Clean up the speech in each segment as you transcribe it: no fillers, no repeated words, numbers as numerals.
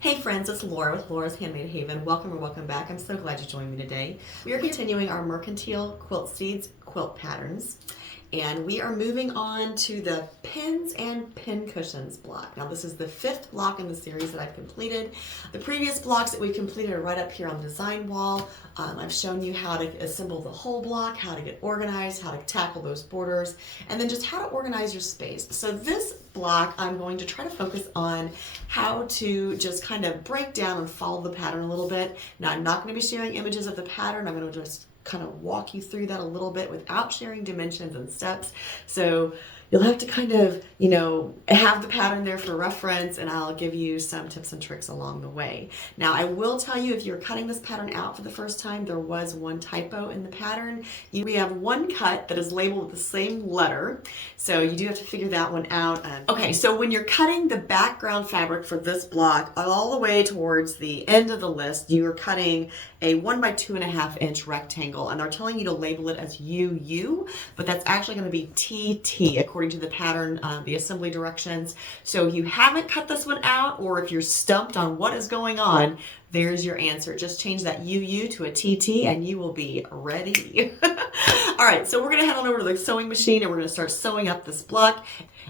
Hey friends, it's Laura with Laura's Handmade Haven. Welcome or welcome back. I'm so glad you joined me today. We are continuing our Mercantile Quilt Seeds quilt patterns, and we are moving on to the pins and pincushions block. Now this is the 5th block in the series that I've completed. The previous blocks that we completed are right up here on the design wall. I've shown you how to assemble the whole block, how to get organized, how to tackle those borders, and then just how to organize your space. So this block, I'm going to try to focus on how to just kind of break down and follow the pattern a little bit. Now I'm not going to be sharing images of the pattern. I'm going to just kind of walk you through that a little bit without sharing dimensions and steps. So you'll have to kind of, have the pattern there for reference, and I'll give you some tips and tricks along the way. Now, I will tell you, if you're cutting this pattern out for the first time, there was one typo in the pattern. We have one cut that is labeled with the same letter, so you do have to figure that one out. Okay, so when you're cutting the background fabric for this block, all the way towards the end of the list, you are cutting a 1 by 2.5 inch rectangle, and they're telling you to label it as UU, but that's actually going to be TT according to the pattern, the assembly directions. So if you haven't cut this one out, or if you're stumped on what is going on, there's your answer. Just change that UU to a TT and you will be ready. All right, so we're gonna head on over to the sewing machine and we're gonna start sewing up this block.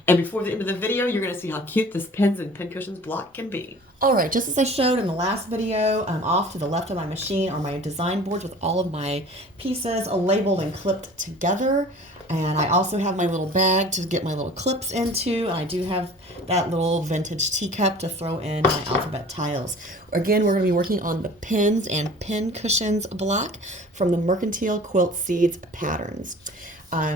And before the end of the video, you're gonna see how cute this pins and pincushions block can be. All right, just as I showed in the last video, off to the left of my machine are my design boards with all of my pieces labeled and clipped together. And I also have my little bag to get my little clips into. And I do have that little vintage teacup to throw in my alphabet tiles. Again, we're going to be working on the pins and pincushions block from the Mercantile Quilt Seeds patterns.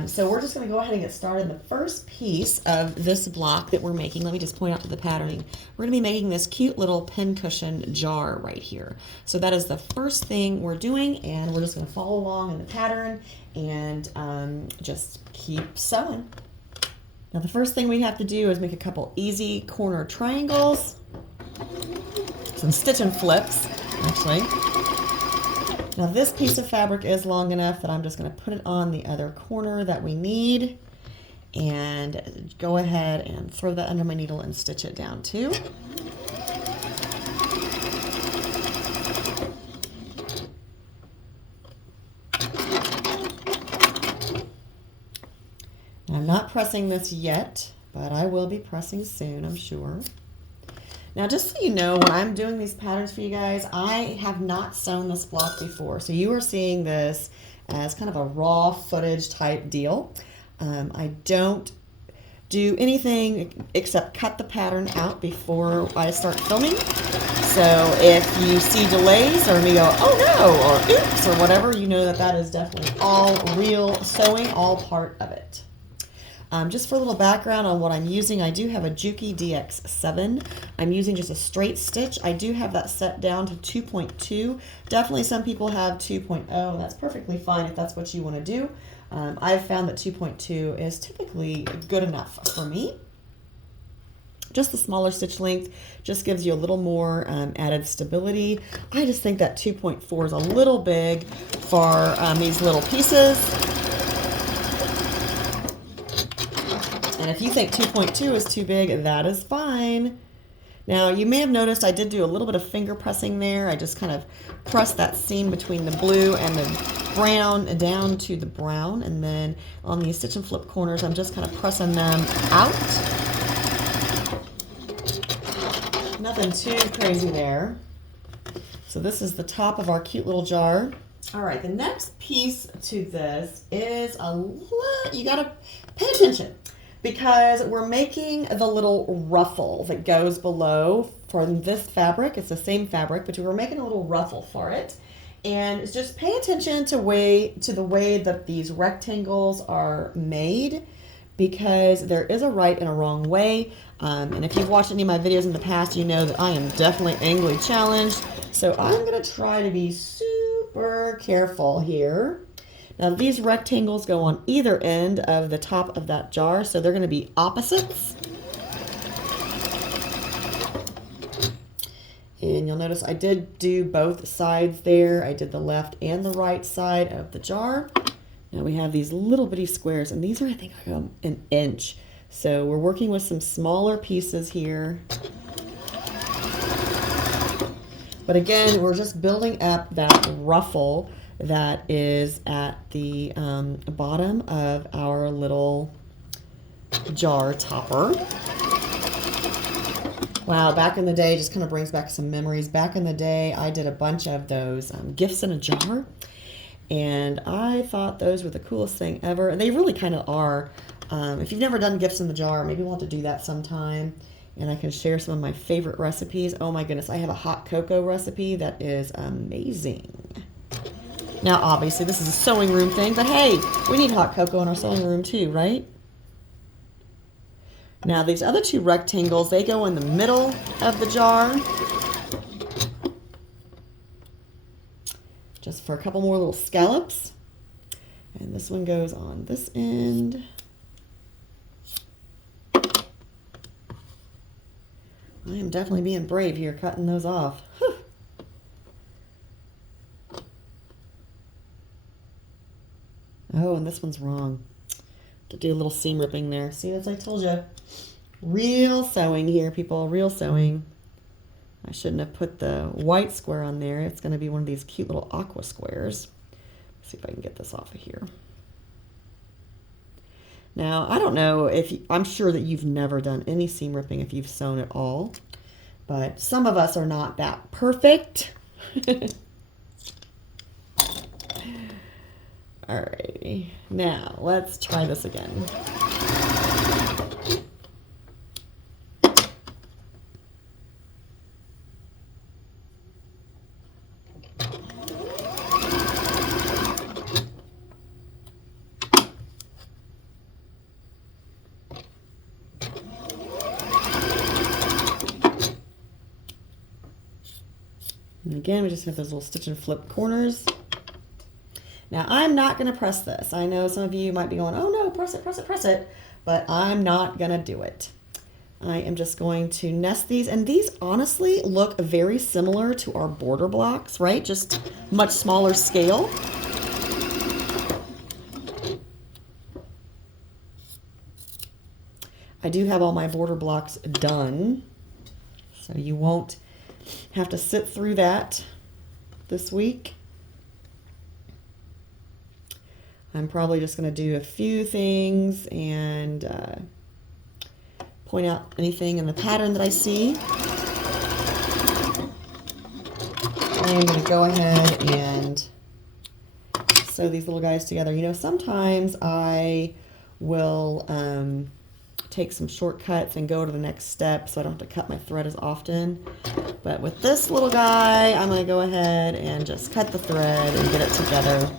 So we're just going to go ahead and get started. The first piece of this block that we're making, let me just point out to the patterning, we're going to be making this cute little pincushion jar right here. So that is the first thing we're doing, and we're just going to follow along in the pattern and just keep sewing. Now the first thing we have to do is make a couple easy corner triangles, some stitch and flips actually. Now this piece of fabric is long enough that I'm just going to put it on the other corner that we need and go ahead and throw that under my needle and stitch it down too. Now, I'm not pressing this yet, but I will be pressing soon, I'm sure. Now, just so you know, when I'm doing these patterns for you guys, I have not sewn this block before. So you are seeing this as kind of a raw footage type deal. I don't do anything except cut the pattern out before I start filming. So if you see delays or me go, oh no, or oops, or whatever, you know that that is definitely all real sewing, all part of it. Just for a little background on what I'm using, I do have a Juki DX7. I'm using just a straight stitch. I do have that set down to 2.2. Definitely some people have 2.0, and that's perfectly fine if that's what you want to do. I've found that 2.2 is typically good enough for me. Just the smaller stitch length just gives you a little more added stability. I just think that 2.4 is a little big for these little pieces. And if you think 2.2 is too big, that is fine. Now, you may have noticed I did do a little bit of finger pressing there. I just kind of pressed that seam between the blue and the brown down to the brown. And then on these stitch and flip corners, I'm just kind of pressing them out. Nothing too crazy there. So this is the top of our cute little jar. All right, the next piece to this is you gotta pay attention, because we're making the little ruffle that goes below from this fabric. It's the same fabric, but we're making a little ruffle for it. And just pay attention to the way that these rectangles are made, because there is a right and a wrong way. And if you've watched any of my videos in the past, you know that I am definitely angle challenged. So I'm gonna try to be super careful here. Now these rectangles go on either end of the top of that jar, so they're going to be opposites. And you'll notice I did do both sides there. I did the left and the right side of the jar. Now we have these little bitty squares, and these are, I think, like an inch. So we're working with some smaller pieces here. But again, we're just building up that ruffle that is at the bottom of our little jar topper. Wow, back in the day, just kind of brings back some memories. Back in the day, I did a bunch of those gifts in a jar, and I thought those were the coolest thing ever. And they really kind of are. If you've never done gifts in the jar, maybe we'll have to do that sometime, and I can share some of my favorite recipes. Oh my goodness, I have a hot cocoa recipe that is amazing. Now, obviously, this is a sewing room thing, but hey, we need hot cocoa in our sewing room too, right? Now, these other two rectangles, they go in the middle of the jar. Just for a couple more little scallops. And this one goes on this end. I am definitely being brave here, cutting those off. Whew. Oh, and this one's wrong. To do a little seam ripping there. See, as I told you, real sewing here, people, real sewing. I shouldn't have put the white square on there. It's going to be one of these cute little aqua squares. Let's see if I can get this off of here. Now, I don't know if I'm sure that you've never done any seam ripping if you've sewn at all, but some of us are not that perfect. Alrighty, now let's try this again. And again, we just have those little stitch and flip corners. Now, I'm not going to press this. I know some of you might be going, oh no, press it, press it, press it. But I'm not going to do it. I am just going to nest these. And these honestly look very similar to our border blocks, right? Just much smaller scale. I do have all my border blocks done, so you won't have to sit through that this week. I'm probably just going to do a few things and point out anything in the pattern that I see. I'm going to go ahead and sew these little guys together. You know, sometimes I will take some shortcuts and go to the next step so I don't have to cut my thread as often. But with this little guy, I'm going to go ahead and just cut the thread and get it together.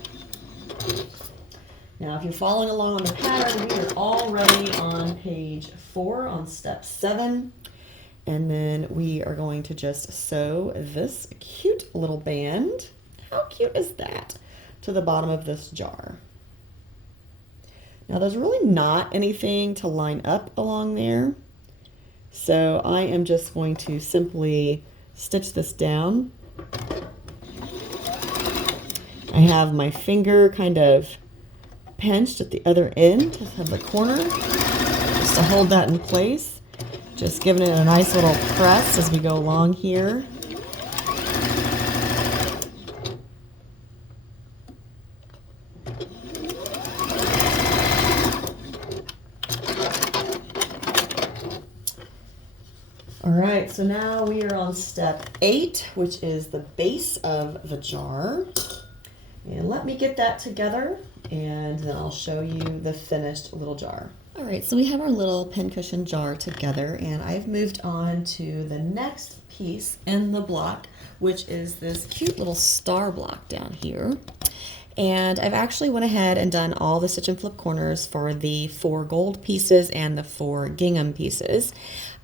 Now, if you're following along on the pattern, we are already on page 4 on step 7. And then we are going to just sew this cute little band. How cute is that? To the bottom of this jar. Now, there's really not anything to line up along there. So I am just going to simply stitch this down. I have my finger kind of pinched at the other end of the corner just to hold that in place. Just giving it a nice little press as we go along here. All right, so now we are on step 8, which is the base of the jar. And let me get that together, and then I'll show you the finished little jar. All right, so we have our little pincushion jar together, and I've moved on to the next piece in the block, which is this cute little star block down here. And I've actually went ahead and done all the stitch and flip corners for the 4 gold pieces and the 4 gingham pieces.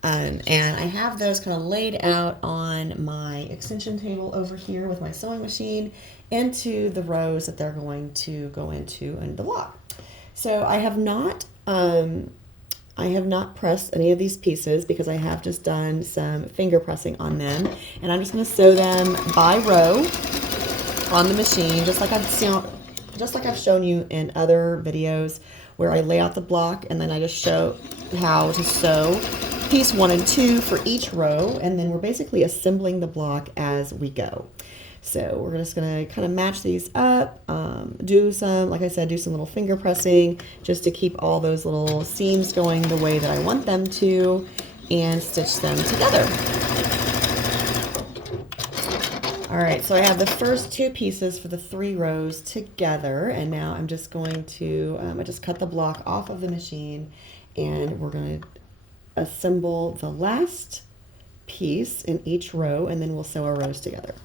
And I have those kind of laid out on my extension table over here with my sewing machine into the rows that they're going to go into in the block. So I have not pressed any of these pieces because I have just done some finger pressing on them, and I'm just going to sew them by row on the machine, just like I've shown you in other videos where I lay out the block and then I just show how to sew piece 1 and 2 for each row, and then we're basically assembling the block as we go. So we're just gonna kind of match these up, do some, like I said, do some little finger pressing just to keep all those little seams going the way that I want them to, and stitch them together. All right, so I have the first 2 pieces for the 3 rows together, and now I'm just going to, I just cut the block off of the machine, and we're going to assemble the last piece in each row, and then we'll sew our rows together.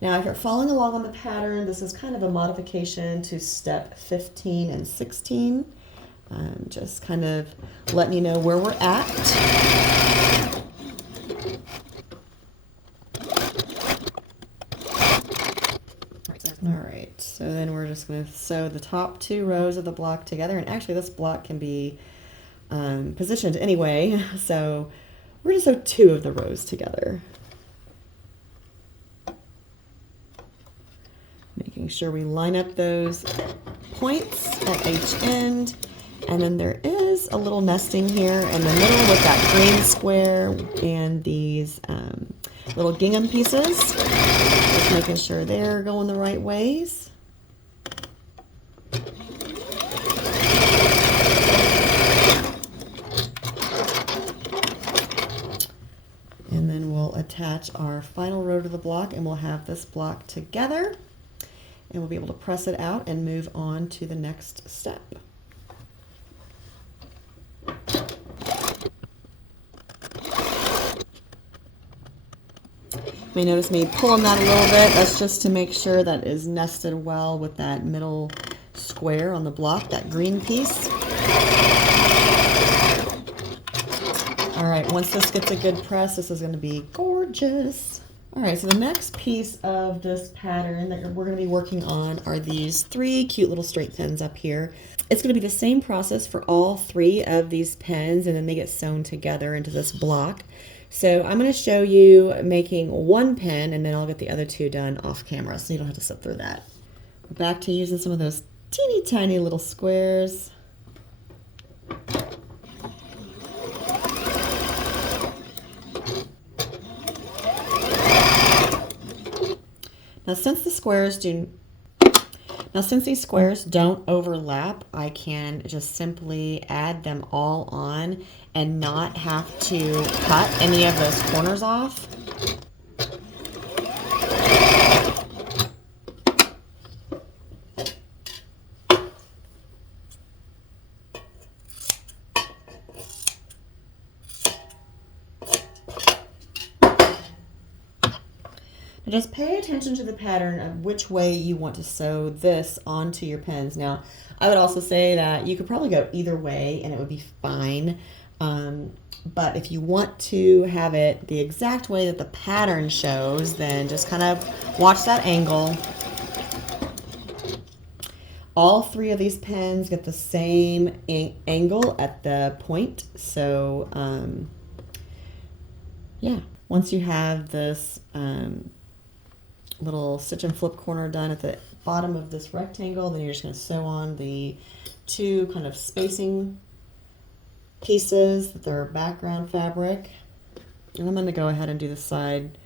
Now, if you're following along on the pattern, this is kind of a modification to step 15 and 16. Just kind of letting you know where we're at. All right, so then we're just going to sew the top 2 rows of the block together. And actually, this block can be positioned anyway, so we're going to sew 2 of the rows together. Making sure we line up those points at each end. And then there is a little nesting here in the middle with that green square and these little gingham pieces. Just making sure they're going the right ways. And then we'll attach our final row to the block, and we'll have this block together. And we'll be able to press it out and move on to the next step. You may notice me pulling that a little bit. That's just to make sure that is nested well with that middle square on the block, that green piece. All right, once this gets a good press, this is going to be gorgeous. All right, so the next piece of this pattern that we're going to be working on are these 3 cute little straight pins up here. It's going to be the same process for all 3 of these pins, and then they get sewn together into this block. So I'm going to show you making 1 pin, and then I'll get the other 2 done off camera, so you don't have to sit through that. We're back to using some of those teeny tiny little squares. Now since these squares don't overlap, I can just simply add them all on and not have to cut any of those corners off. Just pay attention to the pattern of which way you want to sew this onto your pins. Now, I would also say that you could probably go either way and it would be fine. But if you want to have it the exact way that the pattern shows, then just kind of watch that angle. All 3 of these pins get the same angle at the point. So, yeah, once you have this little stitch and flip corner done at the bottom of this rectangle, then you're just going to sew on the 2 kind of spacing pieces that are background fabric. And I'm going to go ahead and do the side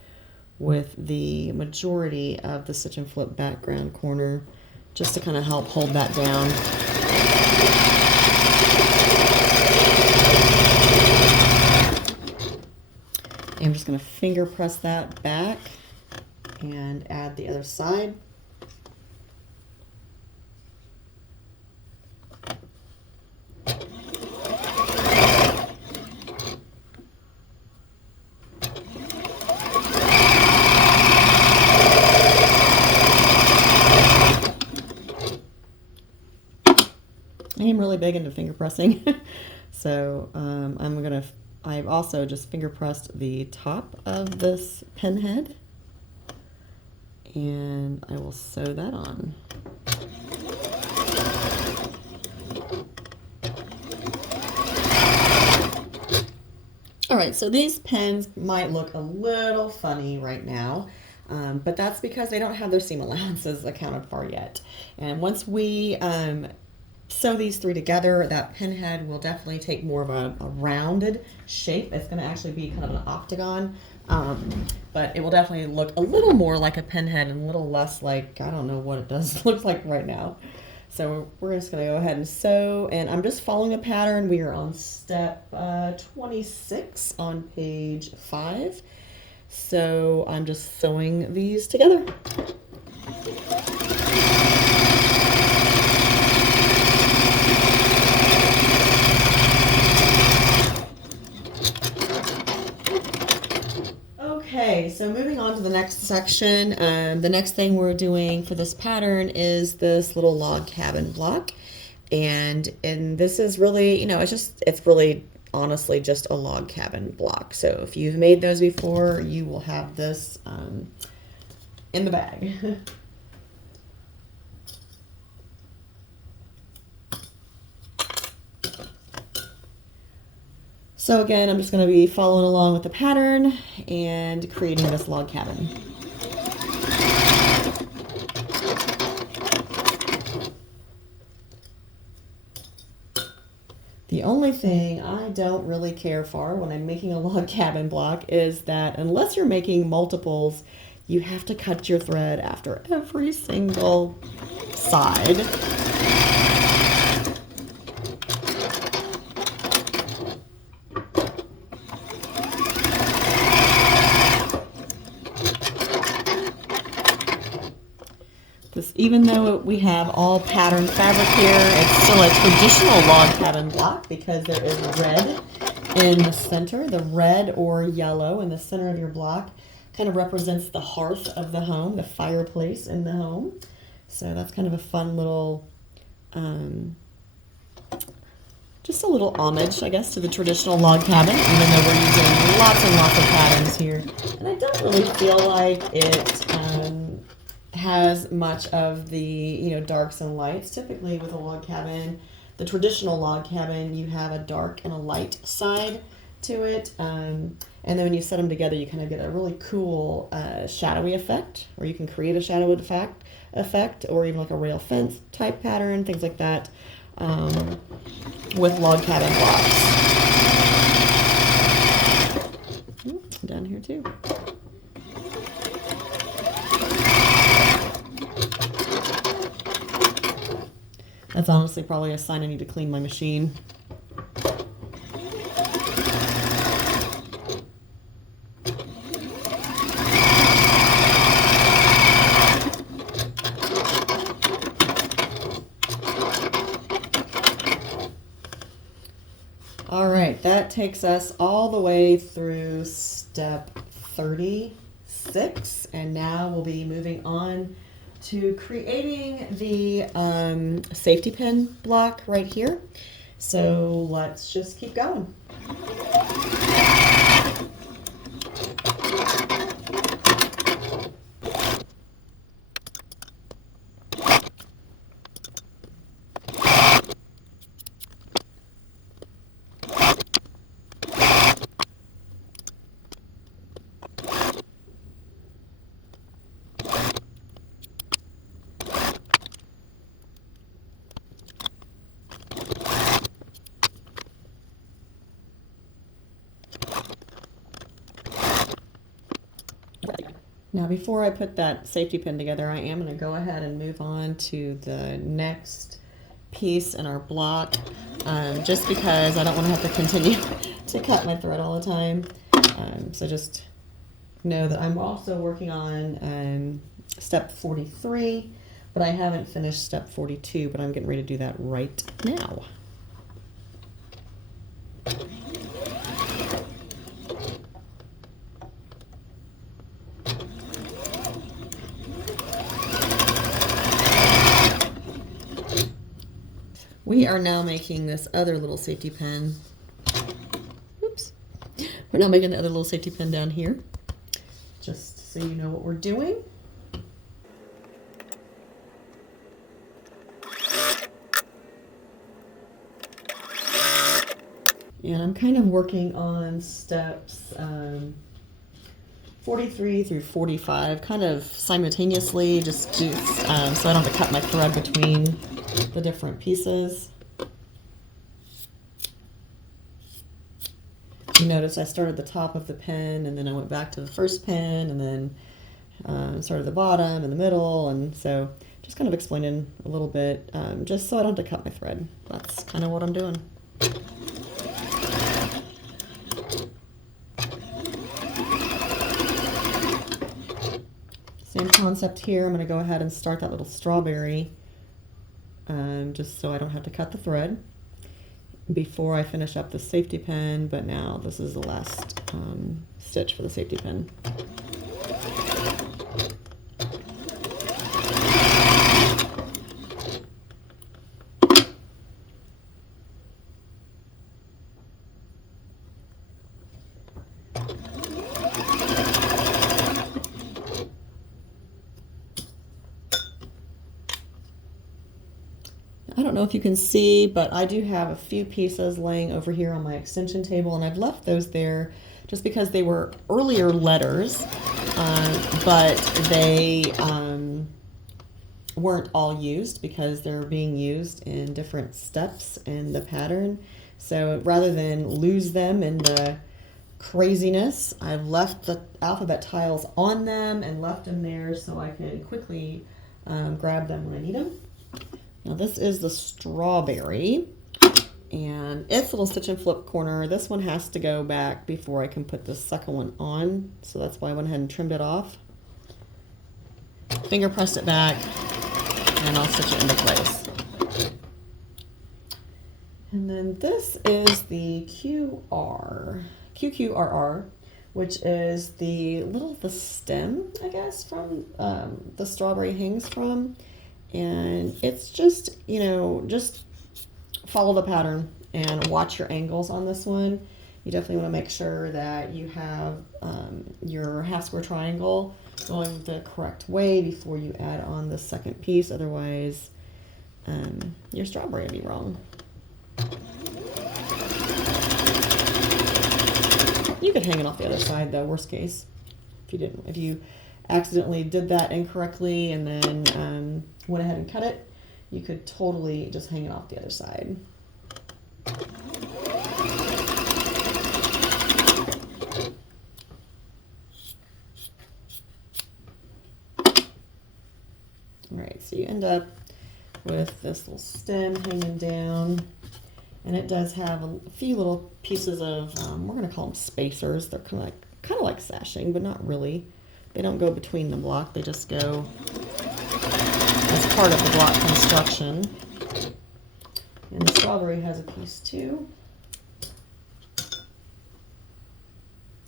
with the majority of the stitch and flip background corner just to kind of help hold that down. I'm just going to finger press that back and add the other side. I am really big into finger pressing, so I've also just finger pressed the top of this pin head, and I will sew that on. All right, so these pins might look a little funny right now. But that's because they don't have their seam allowances accounted for yet. And once we sew these three together, that pin head will definitely take more of a rounded shape. It's going to actually be kind of an octagon, but it will definitely look a little more like a pin head and a little less like, I don't know what it does look like right now. So we're just going to go ahead and sew, and I'm just following a pattern. We are on step 26 on page 5. So I'm just sewing these together. Okay, so moving on to the next section, the next thing we're doing for this pattern is this little log cabin block. And this is really, it's really honestly just a log cabin block. So if you've made those before, you will have this in the bag. So again, I'm just going to be following along with the pattern and creating this log cabin. The only thing I don't really care for when I'm making a log cabin block is that unless you're making multiples, you have to cut your thread after every single side. Even though we have all pattern fabric here, it's still a traditional log cabin block because there is red in the center. The red or yellow in the center of your block kind of represents the hearth of the home, the fireplace in the home. So that's kind of a fun little, just a little homage, I guess, to the traditional log cabin, even though we're using lots and lots of patterns here. And I don't really feel like it has much of the darks and lights. Typically with a log cabin, the traditional log cabin, you have a dark and a light side to it, and then when you set them together, you kind of get a really cool shadowy effect, or you can create a shadow effect, or even like a rail fence type pattern, things like that, with log cabin blocks. Down here too. That's honestly probably a sign I need to clean my machine. All right, that takes us all the way through step 36, and now we'll be moving on to creating the safety pin block right here. So let's just keep going. Now before I put that safety pin together, I am going to go ahead and move on to the next piece in our block, just because I don't want to have to continue to cut my thread all the time. So just know that I'm also working on step 43, but I haven't finished step 42, but I'm getting ready to do that right now. We are now making this other little safety pin. Oops. We're now making the other little safety pin down here, just so you know what we're doing. And I'm kind of working on steps 43 through 45 kind of simultaneously, just so I don't have to cut my thread between the different pieces. You notice I started the top of the pin, and then I went back to the first pin, and then started the bottom and the middle, and so just kind of explaining a little bit, just so I don't have to cut my thread. That's kind of what I'm doing. Same concept here. I'm going to go ahead and start that little strawberry, just so I don't have to cut the thread before I finish up the safety pin, but now this is the last stitch for the safety pin. I don't know if you can see, but I do have a few pieces laying over here on my extension table, and I've left those there just because they were earlier letters, but they weren't all used because they're being used in different steps in the pattern. So rather than lose them in the craziness, I've left the alphabet tiles on them and left them there so I can quickly grab them when I need them. Now this is the strawberry, and its little stitch and flip corner. This one has to go back before I can put the second one on, so that's why I went ahead and trimmed it off. Finger pressed it back, and I'll stitch it into place. And then this is the QQRR, which is the stem, I guess, from the strawberry hangs from. And it's just, just follow the pattern and watch your angles on this one. You definitely want to make sure that you have your half square triangle going the correct way before you add on the second piece. Otherwise, your strawberry will be wrong. You could hang it off the other side though, worst case. If you accidentally did that incorrectly and then went ahead and cut it, you could totally just hang it off the other side. All right, so you end up with this little stem hanging down, and it does have a few little pieces of, we're going to call them spacers. They're kind of like sashing, but not really. They don't go between the block, they just go as part of the block construction. And the strawberry has a piece too.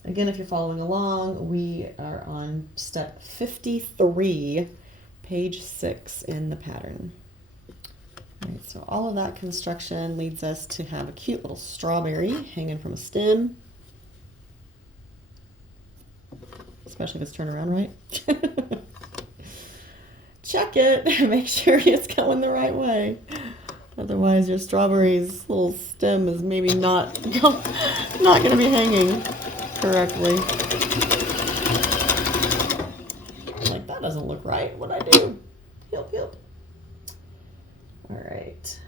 Again, if you're following along, we are on step 53, page 6 in the pattern. All right, so all of that construction leads us to have a cute little strawberry hanging from a stem. Especially if it's turned around right. Check it, make sure it's going the right way. Otherwise your strawberry's little stem is maybe not going to be hanging correctly. Like, that doesn't look right. What'd I do? Yep. All right.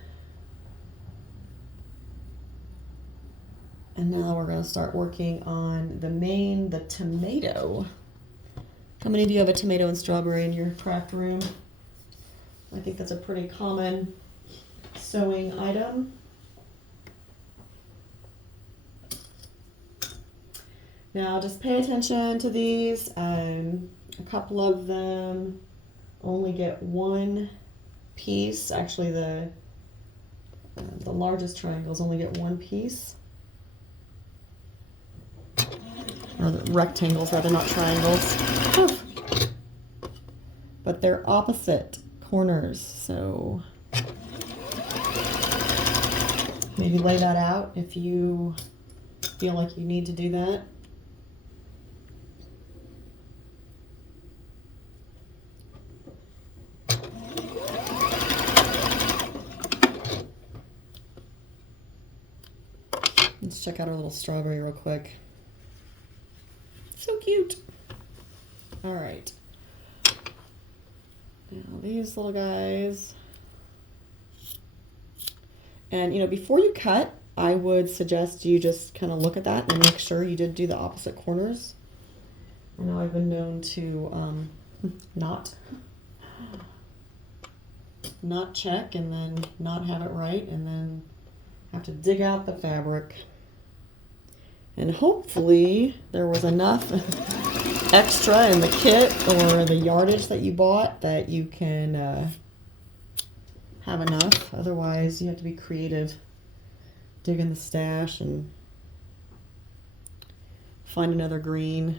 And now we're going to start working on the tomato. How many of you have a tomato and strawberry in your craft room? I think that's a pretty common sewing item. Now just pay attention to these. A couple of them only get one piece. Actually, the largest triangles only get one piece. Or the rectangles rather, not triangles. But they're opposite corners, so maybe lay that out if you feel like you need to do that. Let's check out our little strawberry real quick. So cute. All right. Now these little guys. And, you know, before you cut, I would suggest you just kind of look at that and make sure you did do the opposite corners. I know I've been known to not check and then not have it right and then have to dig out the fabric. And hopefully there was enough extra in the kit or the yardage that you bought that you can have enough. Otherwise you have to be creative, dig in the stash and find another green.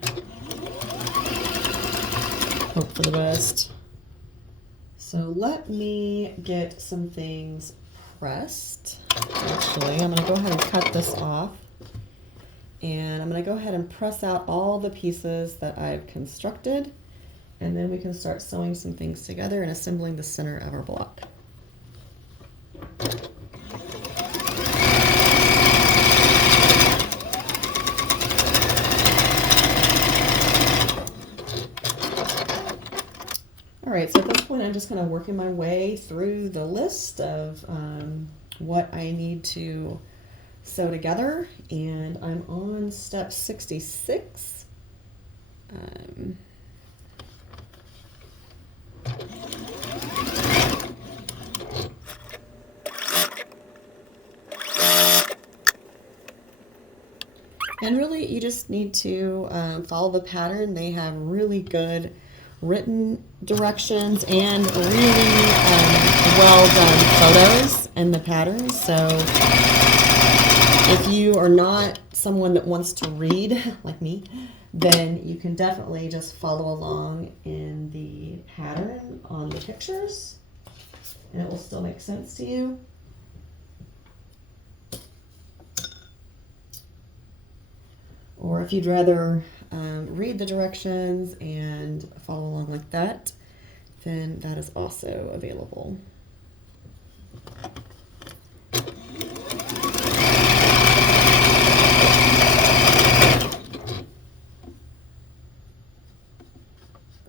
Hope for the best. So let me get some things pressed. Actually, I'm going to go ahead and cut this off. And I'm going to go ahead and press out all the pieces that I've constructed. And then we can start sewing some things together and assembling the center of our block. All right, so at this point I'm just kind of working my way through the list of what I need to sew together, and I'm on step 66. And really, you just need to follow the pattern. They have really good written directions and really well done photos in the pattern. So if you are not someone that wants to read like me, then you can definitely just follow along in the pattern on the pictures and it will still make sense to you. Or if you'd rather read the directions and follow along like that, then that is also available.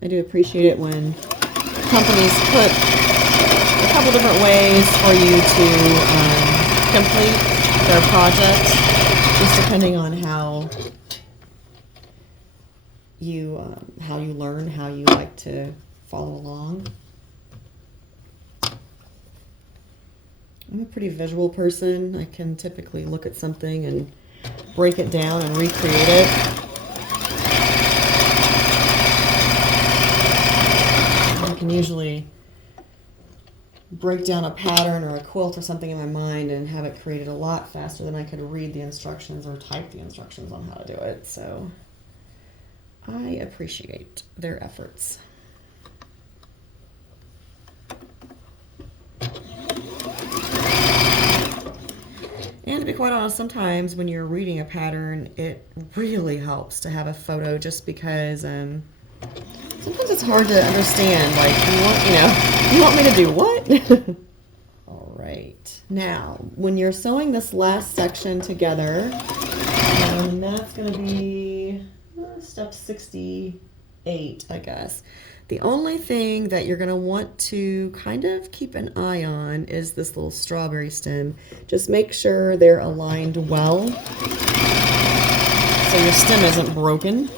I do appreciate it when companies put a couple different ways for you to complete their projects, just depending on how you learn, how you like to follow along. I'm a pretty visual person. I can typically look at something and break it down and recreate it. I can usually break down a pattern or a quilt or something in my mind and have it created a lot faster than I could read the instructions or type the instructions on how to do it. So I appreciate their efforts. And to be quite honest, sometimes when you're reading a pattern, it really helps to have a photo just because sometimes it's hard to understand. Like, you want me to do what? All right. Now, when you're sewing this last section together, that's going to be step 68, I guess. The only thing that you're going to want to kind of keep an eye on is this little strawberry stem. Just make sure they're aligned well so your stem isn't broken.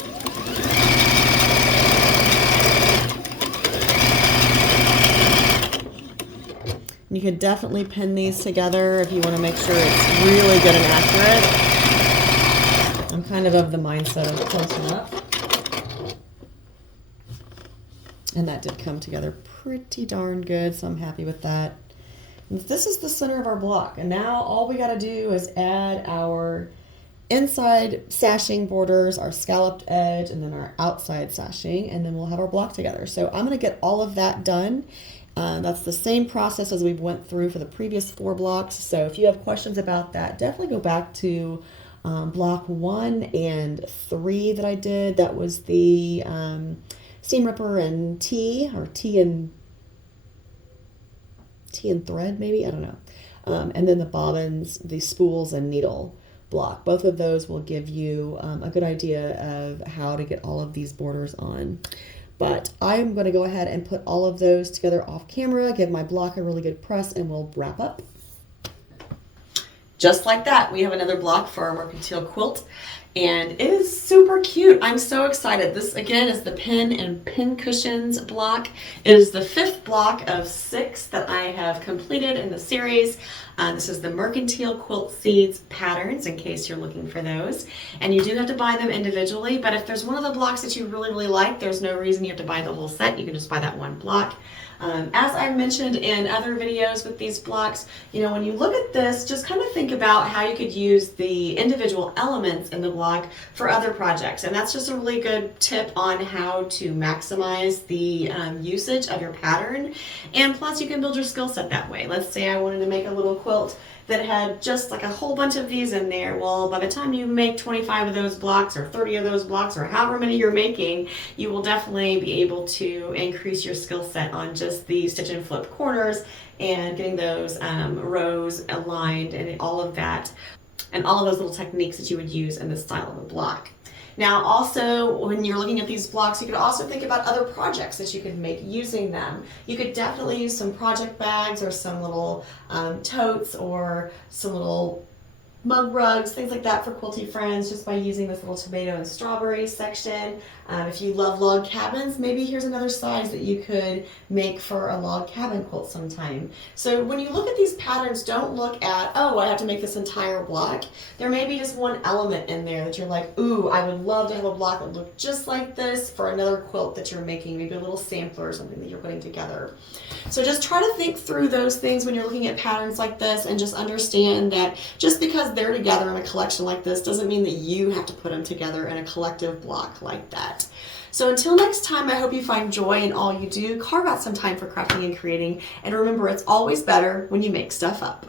You could definitely pin these together if you want to make sure it's really good and accurate. I'm kind of the mindset of close enough. And that did come together pretty darn good, so I'm happy with that. And this is the center of our block. And now all we got to do is add our inside sashing borders, our scalloped edge, and then our outside sashing, and then we'll have our block together. So I'm going to get all of that done. That's the same process as we went through for the previous 4 blocks. So if you have questions about that, definitely go back to block 1 and 3 that I did. That was the seam ripper and tea, or tea and thread, maybe, I don't know. And then the bobbins, the spools and needle block. Both of those will give you a good idea of how to get all of these borders on. But I'm going to go ahead and put all of those together off camera, give my block a really good press, and we'll wrap up. Just like that, we have another block for our Mercantile quilt, and it is super cute. I'm so excited. This again is the Pin and Pincushions block. It is the 5th block of 6 that I have completed in the series. This is the Mercantile Quilt Seeds patterns, in case you're looking for those. And you do have to buy them individually, but if there's one of the blocks that you really like, there's no reason you have to buy the whole set. You can just buy that one block. As I mentioned in other videos with these blocks, you know, when you look at this, just kind of think about how you could use the individual elements in the block for other projects. And that's just a really good tip on how to maximize the usage of your pattern. And plus you can build your skill set that way. Let's say I wanted to make a little quilt that had just like a whole bunch of these in there. Well, by the time you make 25 of those blocks or 30 of those blocks or however many you're making, you will definitely be able to increase your skill set on just the stitch and flip corners and getting those rows aligned and all of that, and all of those little techniques that you would use in this style of a block. Now also, when you're looking at these blocks, you could also think about other projects that you could make using them. You could definitely use some project bags or some little totes or some little mug rugs, things like that for quilty friends, just by using this little tomato and strawberry section. If you love log cabins, maybe here's another size that you could make for a log cabin quilt sometime. So when you look at these patterns, don't look at, oh, I have to make this entire block. There may be just one element in there that you're like, ooh, I would love to have a block that looked just like this for another quilt that you're making, maybe a little sampler or something that you're putting together. So just try to think through those things when you're looking at patterns like this, and just understand that just because they're together in a collection like this doesn't mean that you have to put them together in a collective block like that. So until next time, I hope you find joy in all you do. Carve out some time for crafting and creating, and remember, it's always better when you make stuff up.